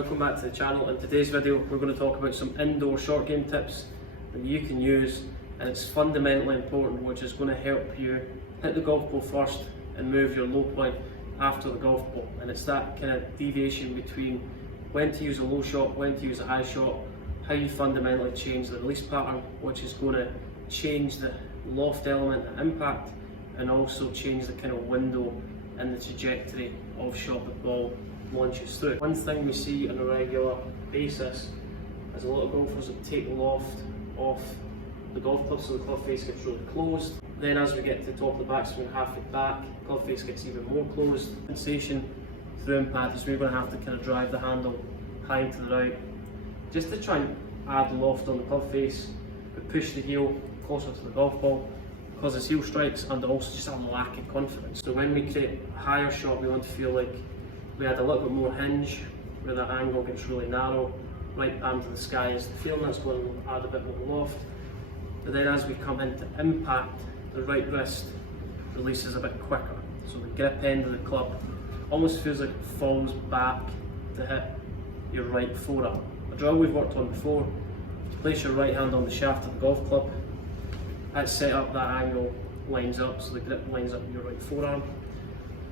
Welcome back to the channel. In today's video we're going to talk about some indoor short game tips that you can use, and it's fundamentally important, which is going to help you hit the golf ball first and move your low point after the golf ball. And it's that kind of deviation between when to use a low shot, when to use a high shot, how you fundamentally change the release pattern, which is going to change the loft element and impact, and also change the kind of window and the trajectory of shot the ball launches through. One thing we see on a regular basis is a lot of golfers that take the loft off the golf club so the club face gets really closed. Then as we get to the top of the backswing, half it back, club face gets even more closed. Sensation through impact is we're going to have to kind of drive the handle high to the right, just to try and add loft on the club face, but push the heel closer to the golf ball, causes heel strikes and also just a lack of confidence. So when we create a higher shot, we want to feel like we add a little bit more hinge, where the angle gets really narrow, right palm to the sky is the feeling, that's going to add a bit more loft. But then as we come into impact, the right wrist releases a bit quicker. So the grip end of the club almost feels like it falls back to hit your right forearm. A drill we've worked on before, to place your right hand on the shaft of the golf club, that's set up, that angle lines up, so the grip lines up with your right forearm.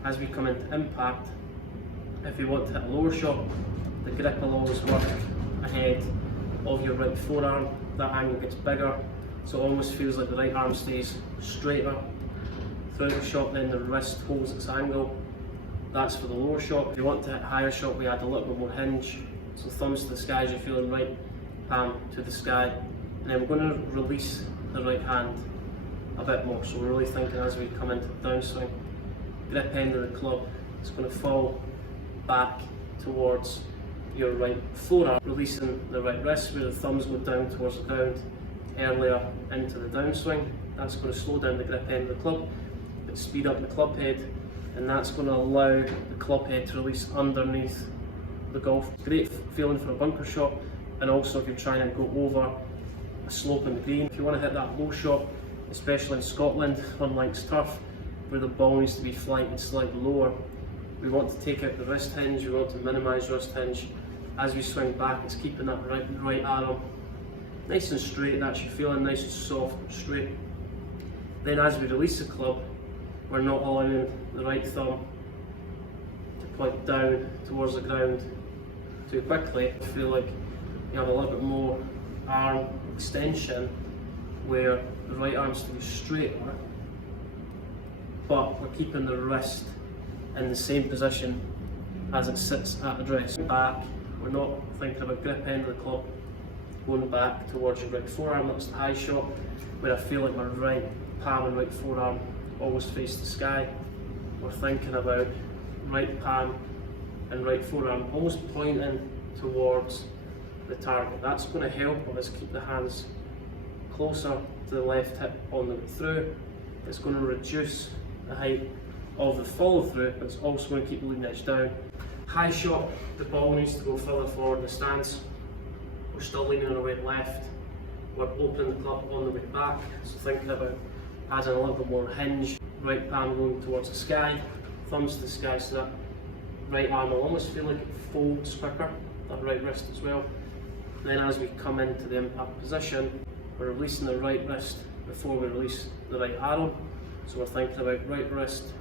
As we come into impact, if you want to hit a lower shot, the grip will always work ahead of your right forearm. That angle gets bigger, so it almost feels like the right arm stays straighter throughout the shot, then the wrist holds its angle. That's for the lower shot. If you want to hit a higher shot, we add a little bit more hinge, so thumbs to the sky as you're feeling, right palm to the sky. And then we're going to release the right hand a bit more, so we're really thinking as we come into the downswing, grip end of the club is going to fall back towards your right forearm, releasing the right wrist where the thumbs go down towards the ground earlier into the downswing. That's going to slow down the grip end of the club, but speed up the club head, and that's going to allow the club head to release underneath the golf. Great feeling for a bunker shot, and also if you're trying to go over a slope in the green. If you want to hit that low shot, especially in Scotland on Links turf, where the ball needs to be flighted slightly lower, we want to take out the wrist hinge, we want to minimise wrist hinge. As we swing back, it's keeping that right arm nice and straight, that's you feeling nice and soft and straight. Then as we release the club, we're not allowing the right thumb to point down towards the ground too quickly. I feel like you have a little bit more arm extension where the right arm's to be straighter, but we're keeping the wrist in the same position as it sits at address. Back, we're not thinking about grip end of the club going back towards your right forearm. That's the high shot, where I feel like my right palm and right forearm always face the sky. We're thinking about right palm and right forearm almost pointing towards the target. That's going to help us keep the hands closer to the left hip on the way through. It's going to reduce the height of the follow through, but it's also going to keep the leading edge down. High shot, the ball needs to go further forward in the stance. We're still leaning on our way left. We're opening the club on the way back, so thinking about adding a little bit more hinge. Right palm going towards the sky, thumbs to the sky, so that right arm will almost feel like it folds quicker, that right wrist as well. Then as we come into the impact position, we're releasing the right wrist before we release the right arm. So we're thinking about right wrist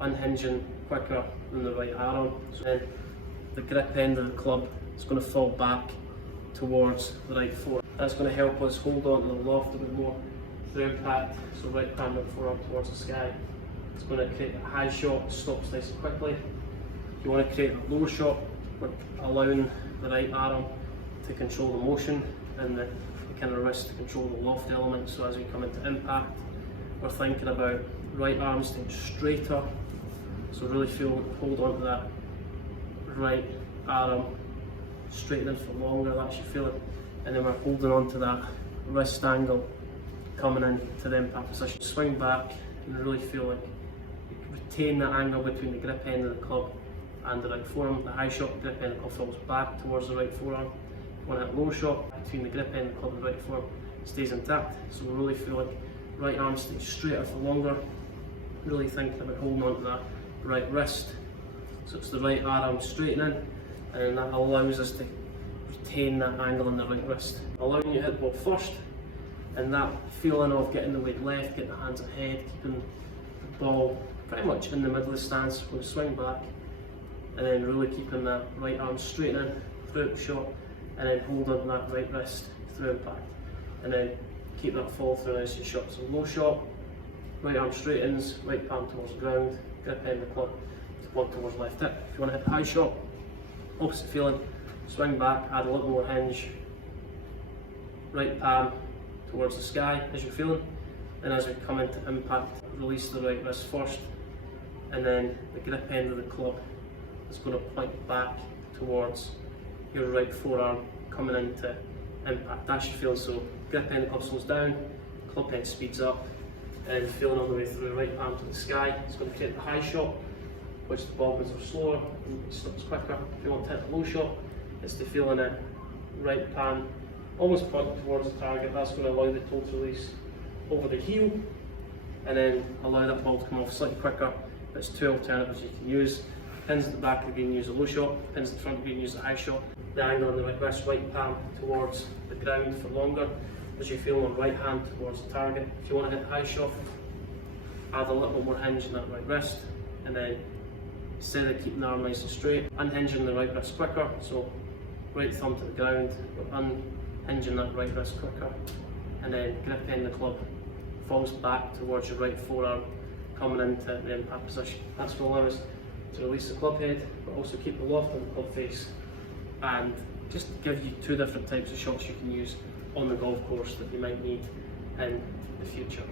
unhinging quicker than the right arm. So then the grip end of the club is going to fall back towards the right forearm. That's going to help us hold on to the loft a bit more through impact. So right palm, right forearm towards the sky. It's going to create a high shot, stops nice and quickly. If you want to create a low shot, we're allowing the right arm to control the motion and the kind of wrist to control the loft element. So as we come into impact, we're thinking about right arm staying straighter, so really hold on to that right arm straightening for longer, that's you feel it, and then we're holding on to that wrist angle coming into the impact position. Swing back and really feel like you retain that angle between the grip end of the club and the right forearm. The high shot, grip end of the club falls back towards the right forearm. When that low shot, between the grip end of the club and the right forearm stays intact, so we really feel like right arm stays straighter for longer. Really thinking about holding on to that right wrist. So it's the right arm straightening, and that allows us to retain that angle in the right wrist, allowing you to hit the ball first, and that feeling of getting the weight left, getting the hands ahead, keeping the ball pretty much in the middle of the stance, going to swing back, and then really keeping that right arm straight in throughout the shot, and then hold on that right wrist through impact, and then keep that follow through as you shot. So low shot, right arm straight ins, right palm towards the ground, grip end of the club, one towards left hip. If you want to hit the high shot, opposite feeling, swing back, add a little more hinge, right palm towards the sky as you're feeling, and as we come into impact, release the right wrist first, and then the grip end of the club is going to point back towards your right forearm coming into impact. That's your feeling. So grip end of the club slows down, club head speeds up, and feeling all the way through, right palm to the sky. It's going to create the high shot, which the ball goes slower and it stops quicker. If you want to hit the low shot, it's the feeling it, right palm almost pointing towards the target. That's going to allow the toe to release over the heel, and then allow that ball to come off slightly quicker. There's two alternatives you can use. Pins at the back of the green, use a low shot. Pins at the front of the green, use a high shot. The angle on the right wrist, right palm towards the ground for longer, as you feel on right hand towards the target. If you want to hit the high shot, add a little more hinge in that right wrist, and then instead of keeping the arm nice and straight, unhinging the right wrist quicker. So right thumb to the ground, but unhinging that right wrist quicker, and then grip end the club falls back towards your right forearm, coming into the impact position. That's going to allow us to release the club head, but also keep the loft on the club face, and just give you two different types of shots you can use on the golf course that you might need in the future.